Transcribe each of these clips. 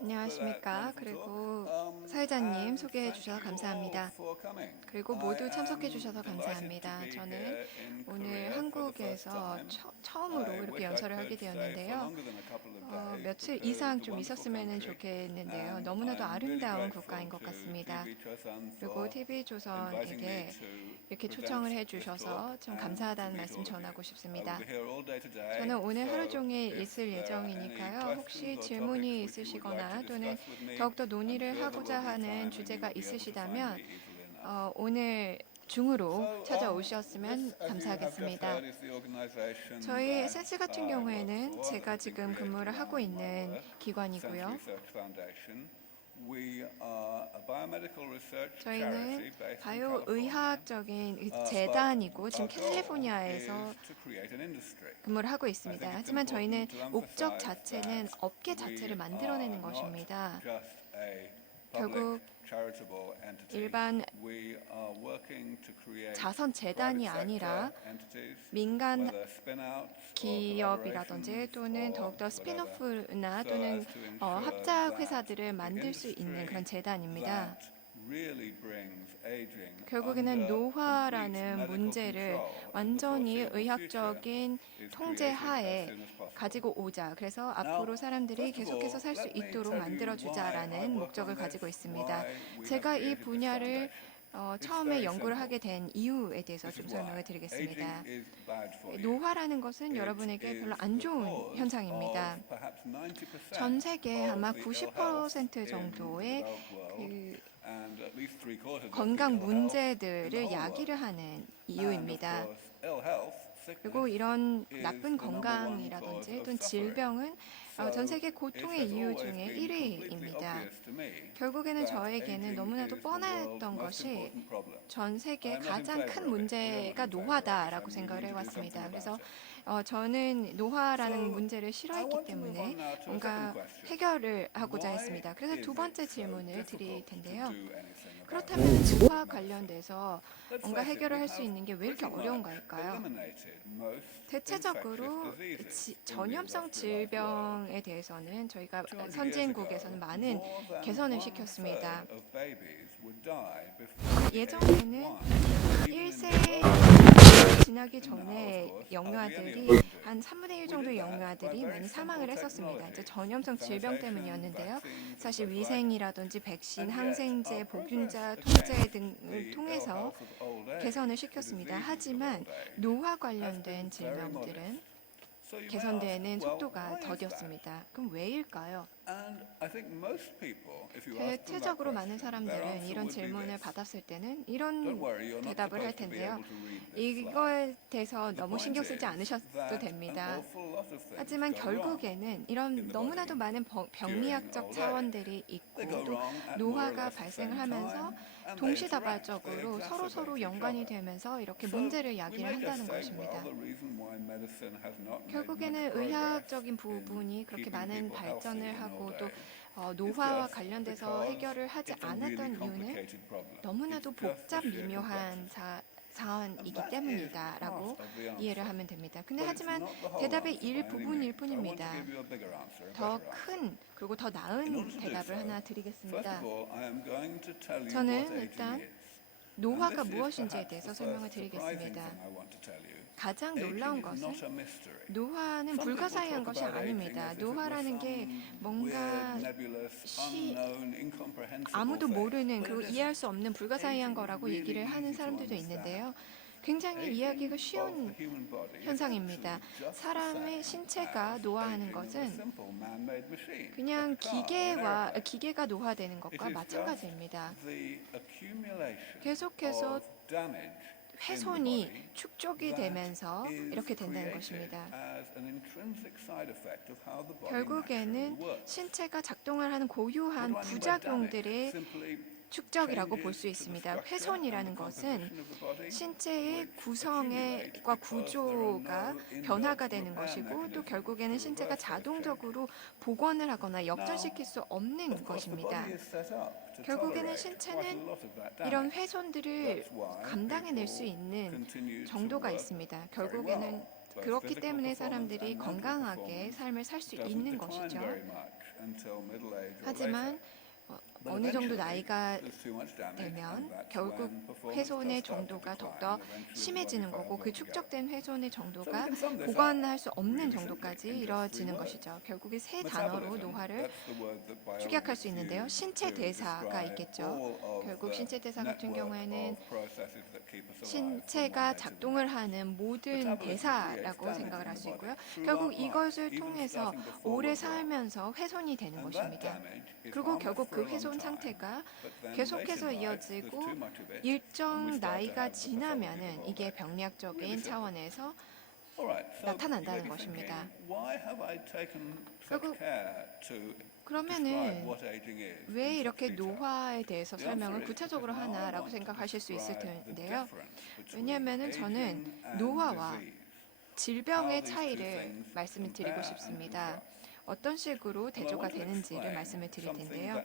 안녕하십니까. 그리고 사회자님 소개해 주셔서 감사합니다. 그리고 모두 참석해 주셔서 감사합니다. 저는 오늘 한국에서 처음으로 이렇게 연설을 하게 되었는데요. 며칠 이상 좀 있었으면 좋겠는데요. 너무나도 아름다운 국가인 것 같습니다. 그리고 TV조선에게 이렇게 초청을 해주셔서 좀 감사하다는 말씀 전하고 싶습니다. 저는 오늘 하루 종일 있을 예정이니까요. 혹시 질문이 있으시거나 또는 더욱더 논의를 하고자 하는 주제가 있으시다면 오늘 중으로 찾아오셨으면 감사하겠습니다. 저희 에센스 같은 경우에는 제가 지금 근무를 하고 있는 기관이고요. 저희는 바이오의학적인 재단이고 지금 캘리포니아에서 근무를 하고 있습니다. 하지만 저희는 목적 자체는 업계 자체를 만들어내는 것입니다. 결국 일반 자선 재단이 아니라 민간 기업이라든지 또는 더욱더 스핀오프나 또는 합작 회사들을 만들 수 있는 그런 재단입니다. 결국에는 노화라는 문제를 완전히 의학적인 통제 하에 가지고 오자. 그래서 앞으로 사람들이 계속해서 살 수 있도록 만들어주자라는 목적을 가지고 있습니다. 제가 이 분야를 처음에 연구를 하게 된 이유에 대해서 좀 설명을 드리겠습니다. 노화라는 것은 여러분에게 별로 안 좋은 현상입니다. 전 세계 아마 90% 정도의 건강 문제들을 야기를 하는 이유입니다. 그리고 이런 나쁜 건강이라든지 또는 질병은 전 세계 고통의 이유 중에 1위입니다. 결국에는 저에게는 너무나도 뻔했던 것이 전 세계 가장 큰 문제가 노화다라고 생각을 해왔습니다. 그래서 저는 노화라는 문제를 싫어했기 때문에 뭔가 해결을 하고자 했습니다. 그래서 두 번째 질문을 드릴 텐데요. 그렇다면 노화 관련돼서 뭔가 해결을 할 수 있는 게 왜 이렇게 어려운 걸까요? 대체적으로 전염성 질병에 대해서는 저희가 선진국에서는 많은 개선을 시켰습니다. 예전에는 1세 지나기 전에 영유아들이 한 3분의 1 정도의 영유아들이 많이 사망을 했었습니다. 이제 전염성 질병 때문이었는데요. 사실 위생이라든지 백신, 항생제, 보균자 통제 등을 통해서 개선을 시켰습니다. 하지만 노화 관련된 질병들은 개선되는 속도가 더뎠습니다. 그럼 왜일까요? 대체적으로 많은 사람들은 이런 질문을 받았을 때는 이런 대답을 할 텐데요. 이거에 대해서 너무 신경 쓰지 않으셔도 됩니다. 하지만 결국에는 이런 너무나도 많은 병리학적 차원들이 있고 또 노화가 발생을 하면서 동시다발적으로 서로 연관이 되면서 이렇게 문제를 야기를 한다는 것입니다. 결국에는 의학적인 부분이 그렇게 많은 발전을 하고 또 노화와 관련돼서 해결을 하지 않았던 이유는 너무나도 복잡 미묘한 사안이기 때문이다라고 이해를 하면 됩니다. 근데 하지만 대답의 일부분일 뿐입니다. 더 큰 그리고 더 나은 대답을 하나 드리겠습니다. 저는 일단 노화가 무엇인지에 대해서 설명을 드리겠습니다. 가장 놀라운 것은 노화는 불가사의한 것이 아닙니다. 노화라는 게 뭔가 아무도 모르는 그리고 이해할 수 없는 불가사의한 거라고 얘기를 하는 사람들도 있는데요. 굉장히 이해하기가 쉬운 현상입니다. 사람의 신체가 노화하는 것은 그냥 기계가 노화되는 것과 마찬가지입니다. 계속해서 훼손이 축적이 되면서 이렇게 된다는 것입니다. 결국에는 신체가 작동을 하는 고유한 부작용들의 축적이라고 볼 수 있습니다. 훼손이라는 것은 신체의 구성과 구조가 변화가 되는 것이고 또 결국에는 신체가 자동적으로 복원을 하거나 역전시킬 수 없는 것입니다. 결국에는 신체는 이런 훼손들을 감당해낼 수 있는 정도가 있습니다. 결국에는 그렇기 때문에 사람들이 건강하게 삶을 살 수 있는 것이죠. 하지만 어느 정도 나이가 되면 결국 훼손의 정도가 더욱더 심해지는 거고 그 축적된 훼손의 정도가 복원할 수 없는 정도까지 이뤄지는 것이죠. 결국에 세 단어로 노화를 축약할 수 있는데요. 신체 대사가 있겠죠. 결국 신체 대사 같은 경우에는 신체가 작동을 하는 모든 대사라고 생각을 할 수 있고요. 결국 이것을 통해서 오래 살면서 훼손이 되는 것입니다. 그리고 결국 그 훼손 상태가 계속해서 이어지고 일정 나이가 지나면은 이게 병리학적인 차원에서 나타난다는 것입니다. 결국 그러면은 왜 이렇게 노화에 대해서 설명을 구체적으로 하나라고 생각하실 수 있을 텐데요. 왜냐하면 저는 노화와 질병의 차이를 말씀을 드리고 싶습니다. 어떤 식으로 대조가 되는지를 말씀을 드릴 텐데요.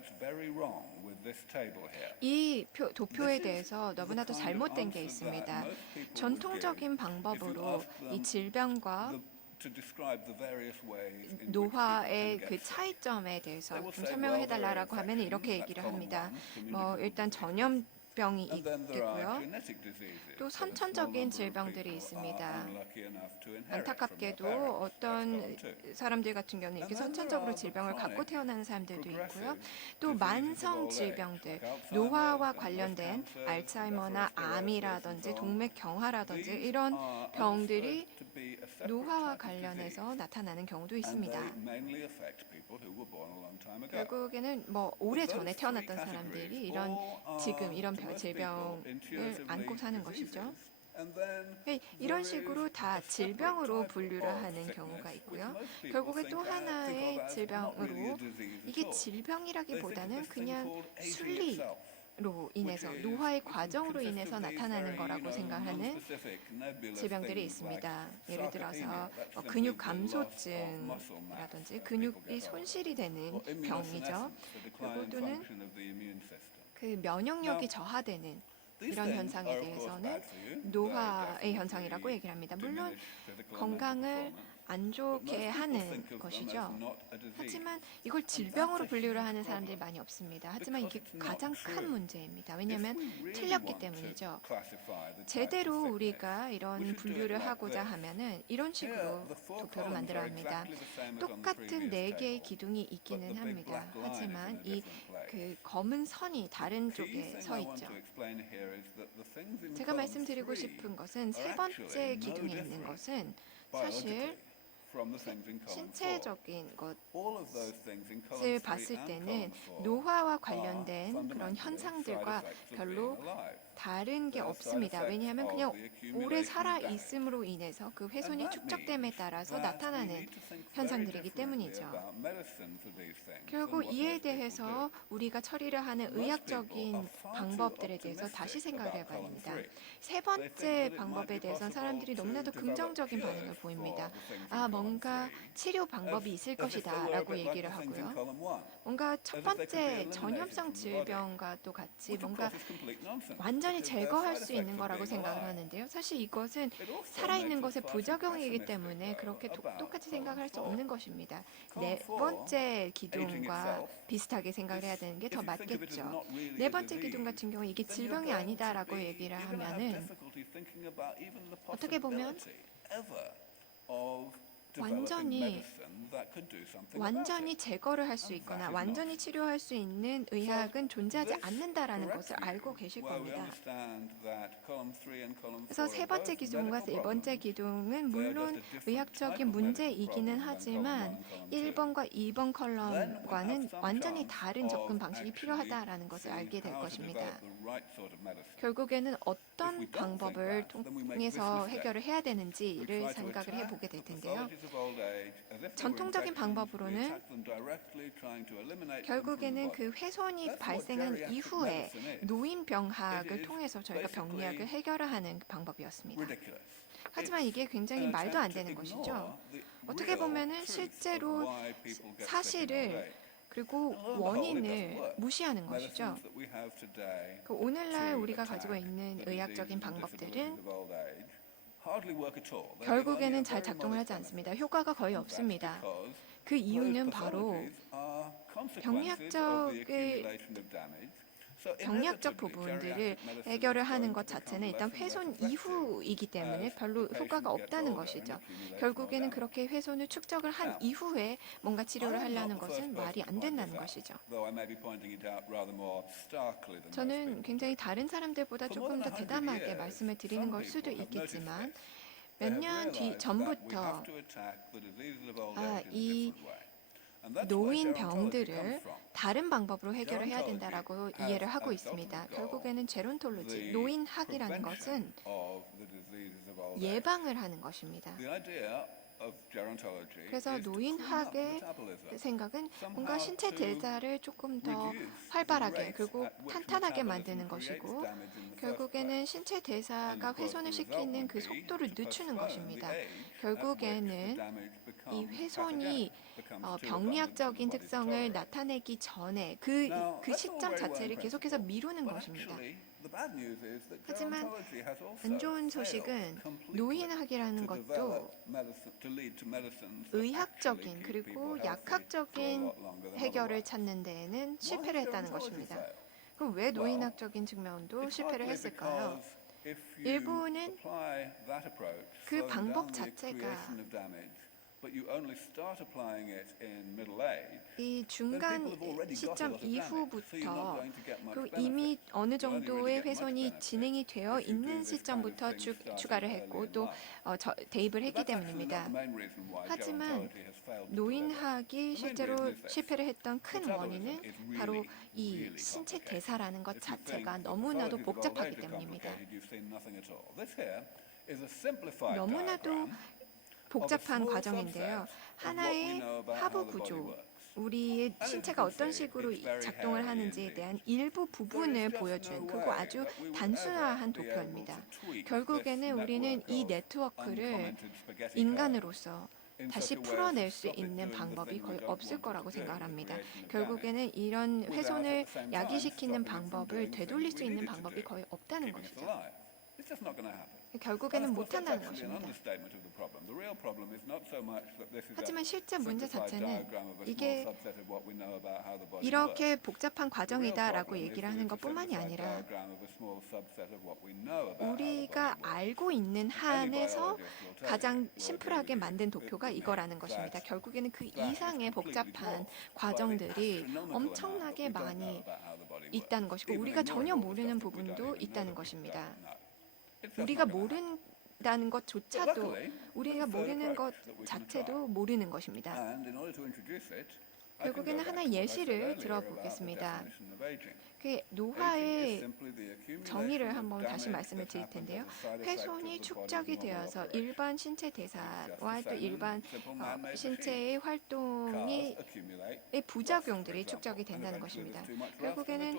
이 도표에 대해서 너무나도 잘못된 게 있습니다. 전통적인 방법으로 이 질병과 노화의 그 차이점에 대해서 좀 설명을 해달라고 하면 이렇게 얘기를 합니다. 일단 전염병이 있겠고요. 또 선천적인 질병들이 있습니다. 안타깝게도 어떤 사람들 같은 경우는 이렇게 선천적으로 질병을 갖고 태어나는 사람들도 있고요. 또 만성 질병들, 노화와 관련된 알츠하이머나 암이라든지 동맥경화라든지 이런 병들이 노화와 관련해서 나타나는 경우도 있습니다. 결국에는 오래 전에 태어났던 사람들이 지금 이런 질병을 안고 사는 것이죠. 이런 식으로 다 질병으로 분류를 하는 경우가 있고요. 결국에 또 하나의 질병으로 이게 질병이라기보다는 그냥 순리로 인해서 노화의 과정으로 인해서 나타나는 거라고 생각하는 질병들이 있습니다. 예를 들어서 근육 감소증이라든지 근육이 손실이 되는 병이죠. 그리고 또는 그 면역력이 저하되는 이런 현상에 대해서는 노화의 현상이라고 얘기를 합니다. 물론 건강을 안 좋게 하는 것이죠. 하지만 이걸 질병으로 분류를 하는 사람들이 많이 없습니다. 하지만 이게 가장 큰 문제입니다. 왜냐하면 틀렸기 때문이죠. 제대로 우리가 이런 분류를 하고자 하면은 이런 식으로 도표를 만들어야 합니다. 똑같은 4개의 기둥이 있기는 합니다. 하지만 그 검은 선이 다른 쪽에 서 있죠. 제가 말씀드리고 싶은 것은 세 번째 기둥에 있는 것은 사실 신체적인 것을 봤을 때는 노화와 관련된 그런 현상들과 별로 다른 게 없습니다. 왜냐하면 그냥 오래 살아 있음으로 인해서 그 훼손이 축적됨에 따라서 나타나는 현상들이기 때문이죠. 결국 이에 대해서 우리가 처리를 하는 의학적인 방법들에 대해서 다시 생각을 해봐야 됩니다. 세 번째 방법에 대해서는 사람들이 너무나도 긍정적인 반응을 보입니다. 뭔가 치료 방법이 있을 것이다 라고 얘기를 하고요. 뭔가 첫 번째 전염성 질병과도 같이 뭔가 완전히 제거할 수 있는 거라고 생각을 하는데요. 사실 이것은 살아있는 것의 부작용이기 때문에 그렇게 똑같이 생각할 수 없는 것입니다. 네 번째 기둥과 비슷하게 생각을 해야 되는 게 더 맞겠죠. 네 번째 기둥 같은 경우 이게 질병이 아니다라고 얘기를 하면은 어떻게 보면 완전히 제거를 할 수 있거나 완전히 치료할 수 있는 의학은 존재하지 않는다라는 것을 알고 계실 겁니다. 그래서 세 번째 기둥과 네 번째 기둥은 물론 의학적인 문제이기는 하지만 1번과 2번 컬럼과는 완전히 다른 접근 방식이 필요하다라는 것을 알게 될 것입니다. 결국에는 어떤 방법을 통해서 해결을 해야 되는지를 생각을 해보게 될 텐데요. 전통적인 방법으로는 결국에는 그 훼손이 발생한 이후에 노인병학을 통해서 저희가 병리학을 해결을 하는 방법이었습니다. 하지만 이게 굉장히 말도 안 되는 것이죠. 어떻게 보면은 실제로 사실을 그리고 원인을 무시하는 것이죠. 오늘날 우리가 가지고 있는 의학적인 방법들은 결국에는 잘 작동을 하지 않습니다. 효과가 거의 없습니다. 그 이유는 바로 병리학적 부분들을 해결을 하는 것 자체는 일단 훼손 이후이기 때문에 별로 효과가 없다는 것이죠. 결국에는 그렇게 훼손을 축적을 한 이후에 뭔가 치료를 하려는 것은 말이 안 된다는 것이죠. 저는 굉장히 다른 사람들보다 조금 더 대담하게 말씀을 드리는 걸 수도 있겠지만 몇 년 전부터 이 노인 병들을 다른 방법으로 해결을 해야 된다라고 이해를 하고 있습니다. 결국에는 제론톨로지, 노인학이라는 것은 예방을 하는 것입니다. 그래서 노인학의 생각은 뭔가 신체 대사를 조금 더 활발하게 그리고 탄탄하게 만드는 것이고 결국에는 신체 대사가 훼손을 시키는 그 속도를 늦추는 것입니다. 결국에는 이 훼손이 병리학적인 특성을 나타내기 전에 그 시점 자체를 계속해서 미루는 것입니다. 하지만 안 좋은 소식은 노인학이라는 것도 의학적인 그리고 약학적인 해결을 찾는 데에는 실패를 했다는 것입니다. 그럼 왜 노인학적인 측면도 실패를 했을까요? 일부는 그 방법 자체가 이 중간 시점 이후부터 그 이미 어느 정도의 훼손이 진행이 되어 있는 시점부터 추가를 했고 또 대입을 했기 때문입니다. 하지만 노인학이 실제로 실패를 했던 큰 원인은 바로 이 신체 대사라는 것 자체가 너무나도 복잡하기 때문입니다. 너무나도 복잡한 과정인데요. 하나의 하부 구조, 우리의 신체가 어떤 식으로 작동을 하는지에 대한 일부 부분을 보여준 그리고 아주 단순화한 도표입니다. 결국에는 우리는 이 네트워크를 인간으로서 다시 풀어낼 수 있는 방법이 거의 없을 거라고 생각을 합니다. 결국에는 이런 훼손을 야기시키는 방법을 되돌릴 수 있는 방법이 거의 없다는 것이죠. 결국에는 못한다는 것입니다. 하지만 실제 문제 자체는 이게 이렇게 복잡한 과정이다라고 얘기를 하는 것뿐만이 아니라 우리가 알고 있는 한에서 가장 심플하게 만든 도표가 이거라는 것입니다. 결국에는 그 이상의 복잡한 과정들이 엄청나게 많이 있다는 것이고 우리가 전혀 모르는 부분도 있다는 것입니다. 우리가 모른다는 것조차도 우리가 모르는 것 자체도 모르는 것입니다. 결국에는 하나의 예시를 들어보겠습니다. 그 노화의 정의를 한번 다시 말씀을 드릴 텐데요. 훼손이 축적이 되어서 일반 신체 대사와 또 일반 신체의 활동이 부작용들이 축적이 된다는 것입니다. 결국에는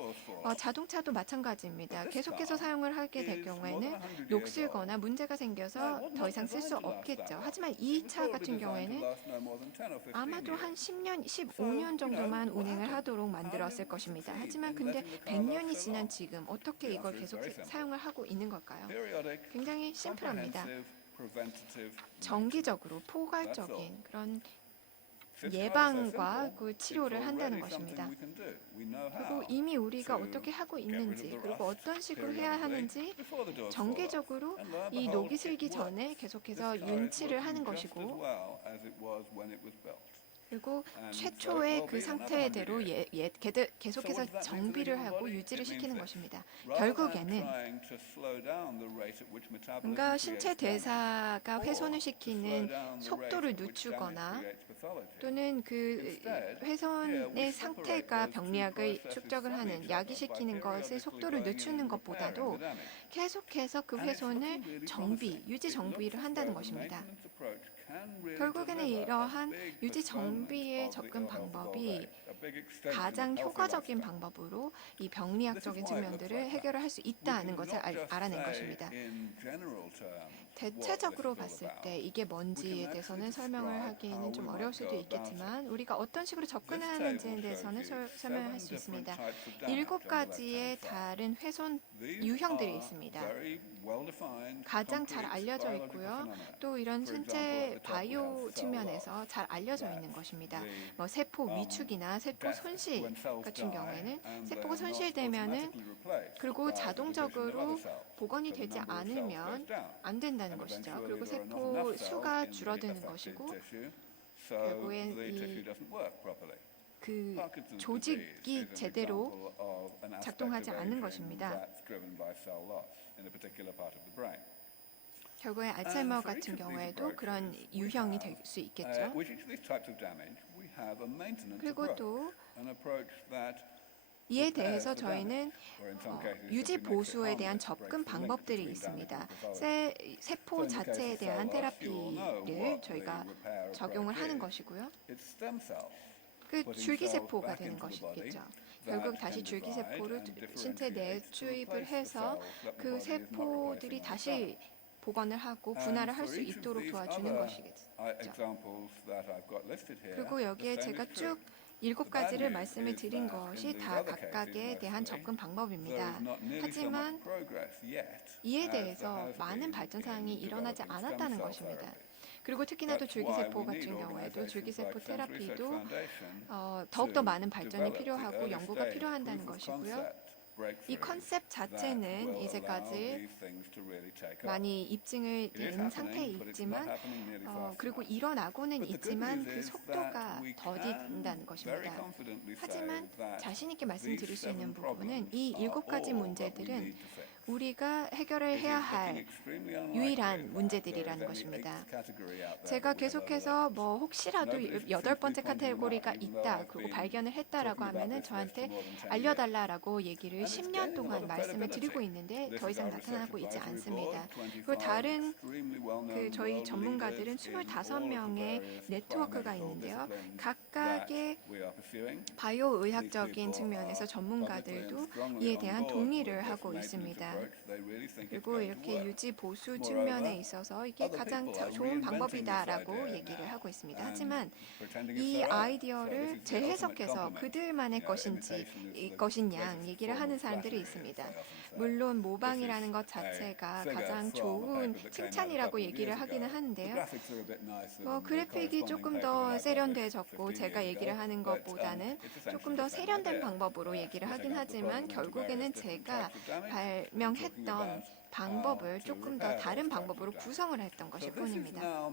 자동차도 마찬가지입니다. 계속해서 사용을 하게 될 경우에는 녹슬거나 문제가 생겨서 더 이상 쓸 수 없겠죠. 하지만 이 차 같은 경우에는 아마도 한 10년, 15년 정도만 운행을 하도록 만들었을 것입니다. 하지만 근데 100년이 지난 지금 어떻게 이걸 계속 사용을 하고 있는 걸까요? 굉장히 심플합니다. 정기적으로 포괄적인 그런 예방과 그 치료를 한다는 것입니다. 그리고 이미 우리가 어떻게 하고 있는지 그리고 어떤 식으로 해야 하는지 정기적으로 이 녹이 슬기 전에 계속해서 윤치를 하는 것이고 그리고 최초의 그 상태대로 계속해서 정비를 하고 유지를 시키는 것입니다. 결국에는 뭔가 신체 대사가 훼손을 시키는 속도를 늦추거나 또는 그 훼손의 상태가 병리학을 축적을 하는 야기시키는 것의 속도를 늦추는 것보다도 계속해서 그 훼손을 유지 정비를 한다는 것입니다. 결국에는 이러한 유지 정비의 접근 방법이 가장 효과적인 방법으로 이 병리학적인 측면들을 해결을 할 수 있다는 것을 알아낸 것입니다. 대체적으로 봤을 때 이게 뭔지에 대해서는 설명을 하기에는 좀 어려울 수도 있겠지만 우리가 어떤 식으로 접근을 하는지에 대해서는 설명을 할 수 있습니다. 7가지의 다른 훼손 유형들이 있습니다. 가장 잘 알려져 있고요. 또 이런 신체 바이오 측면에서 잘 알려져 있는 것입니다. 세포 위축이나 세포 손실 같은 경우에는 세포가 손실되면은 그리고 자동적으로 복원이 되지 않으면 안 된다는 것이죠. 그리고 세포 수가 줄어드는 것이고 결국엔 그 조직이 제대로 작동하지 않는 것입니다. 결국에 알츠하이머 같은 경우에도 그런 유형이 될 수 있겠죠. 그리고 또 이에 대해서 저희는 유지 보수에 대한 접근 방법들이 있습니다. 세포 자체에 대한 테라피를 저희가 적용을 하는 것이고요. 그 줄기세포가 되는 것이겠죠. 결국 다시 줄기세포를 신체 내에 투입을 해서 그 세포들이 다시 복원을 하고 분할을 할 수 있도록 도와주는 것이겠죠. 그리고 여기에 제가 쭉 7가지를 말씀을 드린 것이 다 각각에 대한 접근 방법입니다. 하지만 이에 대해서 많은 발전 사항이 일어나지 않았다는 것입니다. 그리고 특히나 또 줄기세포 같은 경우에도 줄기세포 테라피도 더욱더 많은 발전이 필요하고 연구가 필요한다는 것이고요. 이 컨셉 자체는 이제까지 많이 입증을 된 상태에 있지만 그리고 일어나고는 있지만 그 속도가 더딘다는 것입니다. 하지만 자신 있게 말씀드릴 수 있는 부분은 이 7가지 문제들은 우리가 해결해야 할 유일한 문제들이라는 것입니다. 제가 계속해서 혹시라도 8번째 카테고리가 있다, 그리고 발견을 했다라고 하면은 저한테 알려달라라고 얘기를 10년 동안 말씀을 드리고 있는데 더 이상 나타나고 있지 않습니다. 그리고 다른 저희 전문가들은 25명의 네트워크가 있는데요. 각각의 바이오 의학적인 측면에서 전문가들도 이에 대한 동의를 하고 있습니다. 그리고 이렇게 유지 보수 측면에 있어서 이게 가장 좋은 방법이다라고 얘기를 하고 있습니다. 하지만 이 아이디어를 재해석해서 그들만의 것인 양 얘기를 하는 사람들이 있습니다. 물론 모방이라는 것 자체가 가장 좋은 칭찬이라고 얘기를 하기는 하는데요. 그래픽이 조금 더 세련되어졌고 제가 얘기를 하는 것보다는 조금 더 세련된 방법으로 얘기를 하긴 하지만 결국에는 제가 발명했던 방법을 조금 더 다른 방법으로 구성을 했던 것일 뿐입니다.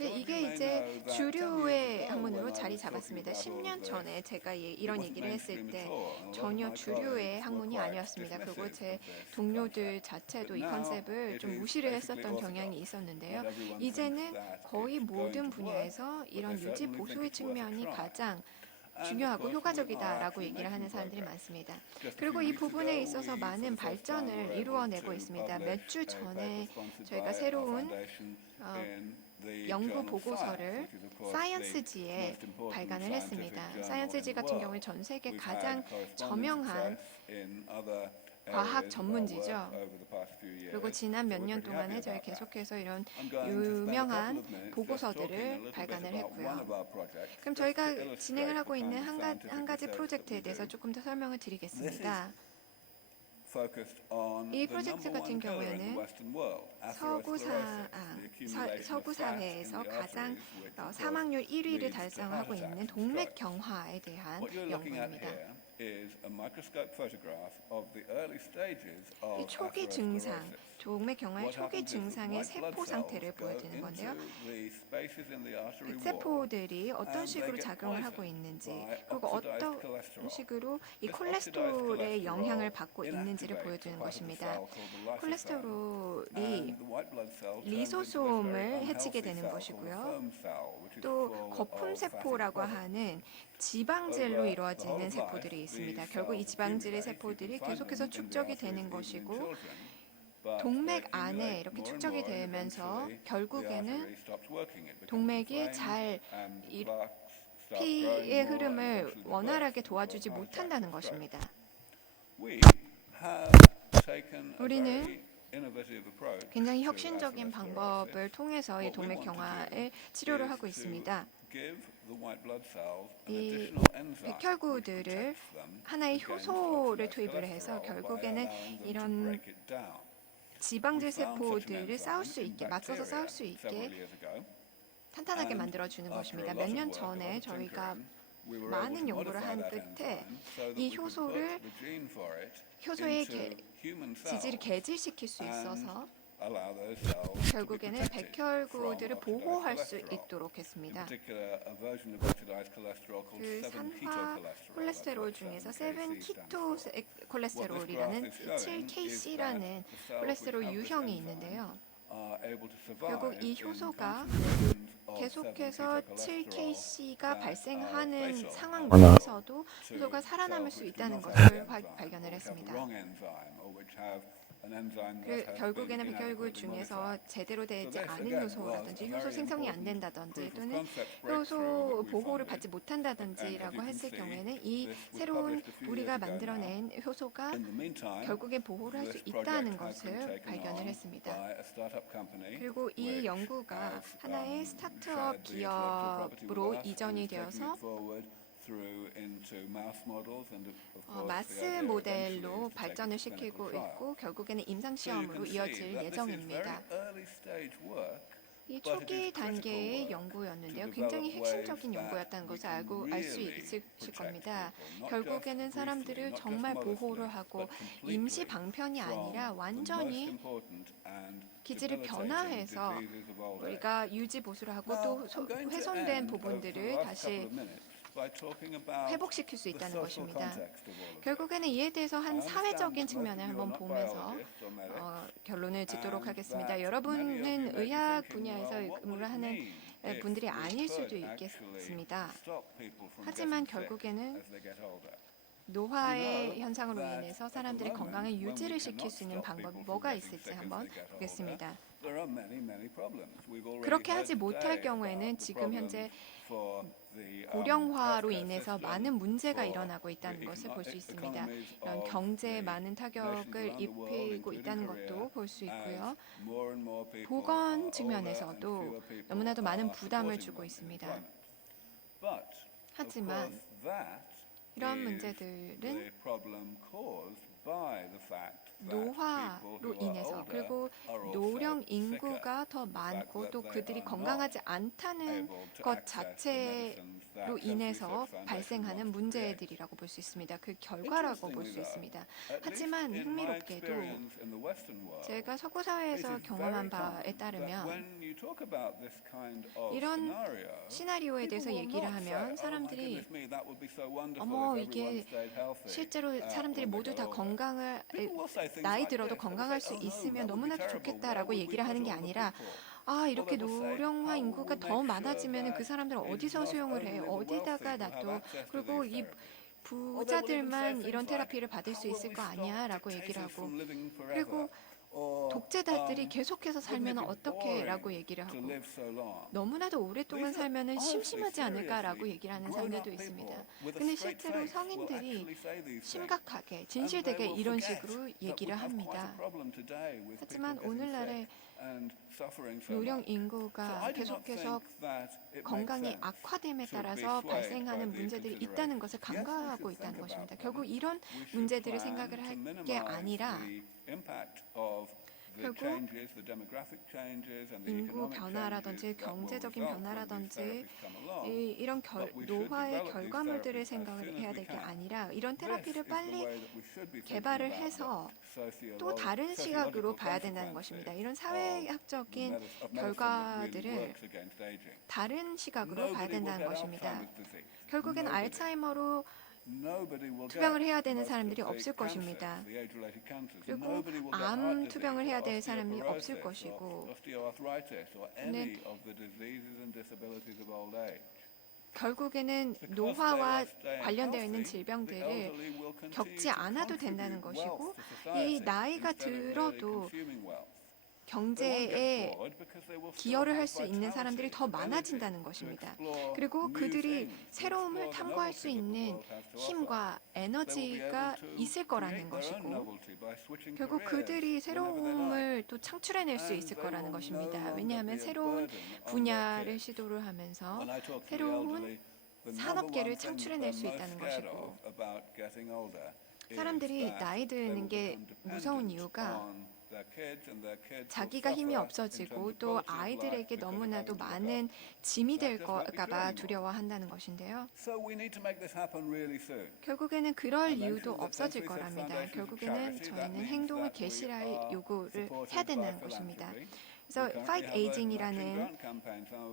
이게 이제 주류의 학문으로 자리 잡았습니다. 10년 전에 제가 이런 얘기를 했을 때 전혀 주류의 학문이 아니었습니다. 그리고 제 동료들 자체도 이 컨셉을 좀 무시를 했었던 경향이 있었는데요. 이제는 거의 모든 분야에서 이런 유지 보수의 측면이 가장 중요하고 효과적이다라고 얘기를 하는 사람들이 많습니다. 그리고 이 부분에 있어서 많은 발전을 이루어내고 있습니다. 몇 주 전에 저희가 새로운 연구 보고서를 사이언스지에 발간을 했습니다. 사이언스지 같은 경우에 전 세계 가장 저명한 과학 전문지죠. 그리고 지난 몇 년 동안에 저희 계속해서 이런 유명한 보고서들을 발간을 했고요. 그럼 저희가 진행을 하고 있는 한 가지 프로젝트에 대해서 조금 더 설명을 드리겠습니다. 이 프로젝트 같은 경우에는 서구 사회에서 가장 사망률 1위를 달성하고 있는 동맥경화에 대한 연구입니다. 이 초기 증상, 동맥경화의 초기 증상의 세포 상태를 보여드리는 건데요. 백세포들이 어떤 식으로 작용을 하고 있는지, 그리고 어떤 식으로 이 콜레스테롤의 영향을 받고 있는지를 보여주는 것입니다. 콜레스테롤이 리소솜을 해치게 되는 것이고요. 또 거품세포라고 하는 지방질로 이루어지는 세포들이 있습니다. 결국 이 지방질의 세포들이 계속해서 축적이 되는 것이고 동맥 안에 이렇게 축적이 되면서 결국에는 동맥이 잘 피의 흐름을 원활하게 도와주지 못한다는 것입니다. 우리는 굉장히 혁신적인 방법을 통해서 이 동맥경화의 치료를 하고 있습니다. 이 백혈구들을 하나의 효소를 투입을 해서 결국에는 이런 지방질 세포들을 맞서서 싸울 수 있게 탄탄하게 만들어주는 것입니다. 몇 년 전에 저희가 많은 연구를 한 끝에 이 효소의 지질을 개질시킬 수 있어서 결국에는 백혈구들을 보호할 수 있도록 했습니다. 그 산화 콜레스테롤 중에서 7키토 콜레스테롤이라는 7KC라는 콜레스테롤 유형이 있는데요. 결국 이 효소가 계속해서 7KC가 발생하는 상황 내에서도 효소가 살아남을 수 있다는 것을 발견을 했습니다. 결국에는 백혈구 중에서 제대로 되지 않은 효소라든지 효소 생성이 안 된다든지 또는 효소 보호를 받지 못한다든지라고 했을 경우에는 이 새로운 우리가 만들어낸 효소가 결국엔 보호를 할 수 있다는 것을 발견을 했습니다. 그리고 이 연구가 하나의 스타트업 기업으로 이전이 되어서 마스 모델로 발전을 시키고 있고 결국에는 임상시험으로 이어질 예정입니다. 이 초기 단계의 연구였는데요. 굉장히 핵심적인 연구였다는 것을 알 수 있으실 겁니다. 결국에는 사람들을 정말 보호를 하고 임시 방편이 아니라 완전히 기질을 변화해서 우리가 유지 보수를 하고 또 훼손된 부분들을 다시 회복시킬 수 있다는 것입니다. 결국에는 이에 대해서 한 사회적인 측면을 한번 보면서 결론을 짓도록 하겠습니다. 여러분은 의학 분야에서 근무를 하는 분들이 아닐 수도 있겠습니다. 하지만 결국에는 노화의 현상으로 인해서 사람들의 건강을 유지를 시킬 수 있는 방법이 뭐가 있을지 한번 보겠습니다. 그렇게 하지 못할 경우에는 지금 현재 고령화로 인해서 많은 문제가 일어나고 있다는 것을 볼 수 있습니다. 이런 경제에 많은 타격을 입히고 있다는 것도 볼 수 있고요. 보건 측면에서도 너무나도 많은 부담을 주고 있습니다. 하지만 이런 문제들은 노화로 인해서 그리고 노령 인구가 더 많고 또 그들이 건강하지 않다는 것 자체로 인해서 발생하는 문제들이라고 볼 수 있습니다. 그 결과라고 볼 수 있습니다. 하지만 흥미롭게도 제가 서구 사회에서 경험한 바에 따르면 이런 시나리오에 대해서 얘기를 하면 사람들이 어머 이게 실제로 사람들이 모두 다 건강을 나이 들어도 건강할 수 있으면 너무나도 좋겠다라고 얘기를 하는 게 아니라 이렇게 노령화 인구가 더 많아지면 그 사람들은 어디서 수용을 해요? 어디다가 놔둬? 그리고 이 부자들만 이런 테라피를 받을 수 있을 거 아니야? 라고 얘기를 하고 그리고 독재자들이 계속해서 살면 어떻게? 라고 얘기를 하고 너무나도 오랫동안 살면 심심하지 않을까라고 얘기를 하는 사람들도 있습니다. 근데 실제로 성인들이 심각하게 진실되게 이런 식으로 얘기를 합니다. 하지만 오늘날의 노령 인구가 계속해서 건강이 악화됨에 따라서 발생하는 문제들이 있다는 것을 간과하고 있다는 것입니다. 결국 이런 문제들을 생각을 할 게 아니라 결국 인구 변화라든지 경제적인 변화라든지 이런 노화의 결과물들을 생각을 해야 될 게 아니라 이런 테라피를 빨리 개발을 해서 또 다른 시각으로 봐야 된다는 것입니다. 이런 사회학적인 결과들을 다른 시각으로 봐야 된다는 것입니다. 결국엔 알츠하이머로 투병을 해야 되는 사람들이 없을 것입니다. 그리고 암 투병을 해야 될 사람이 없을 것이고 결국에는 노화와 관련되어 있는 질병들을 겪지 않아도 된다는 것이고 이 나이가 들어도 경제에 기여를 할 수 있는 사람들이 더 많아진다는 것입니다. 그리고 그들이 새로움을 탐구할 수 있는 힘과 에너지가 있을 거라는 것이고 결국 그들이 새로움을 또 창출해낼 수 있을 거라는 것입니다. 왜냐하면 새로운 분야를 시도를 하면서 새로운 산업계를 창출해낼 수 있다는 것이고 사람들이 나이 드는 게 무서운 이유가 자기가 힘이 없어지고 또 아이들에게 너무나도 많은 짐이 될까 봐 두려워한다는 것인데요. 결국에는 그럴 이유도 없어질 거랍니다. 결국에는 저희는 행동을 개시할 요구를 해야 된다는 것입니다. 그래서 Fight Aging이라는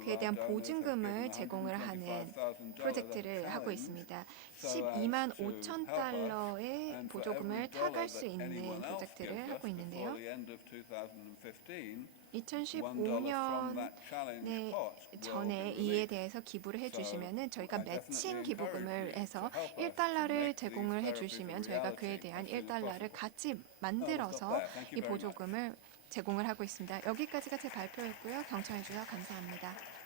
그에 대한 보증금을 제공을 하는 프로젝트를 하고 있습니다. 12만 5천 달러의 보조금을 타갈 수 있는 프로젝트를 하고 있는데요. 2015년 전에 이에 대해서 기부를 해주시면은 저희가 매칭 기부금을 해서 1달러를 제공을 해주시면 저희가 그에 대한 1달러를 같이 만들어서 이 보조금을 제공을 하고 있습니다. 여기까지가 제 발표였고요. 경청해 주셔서 감사합니다.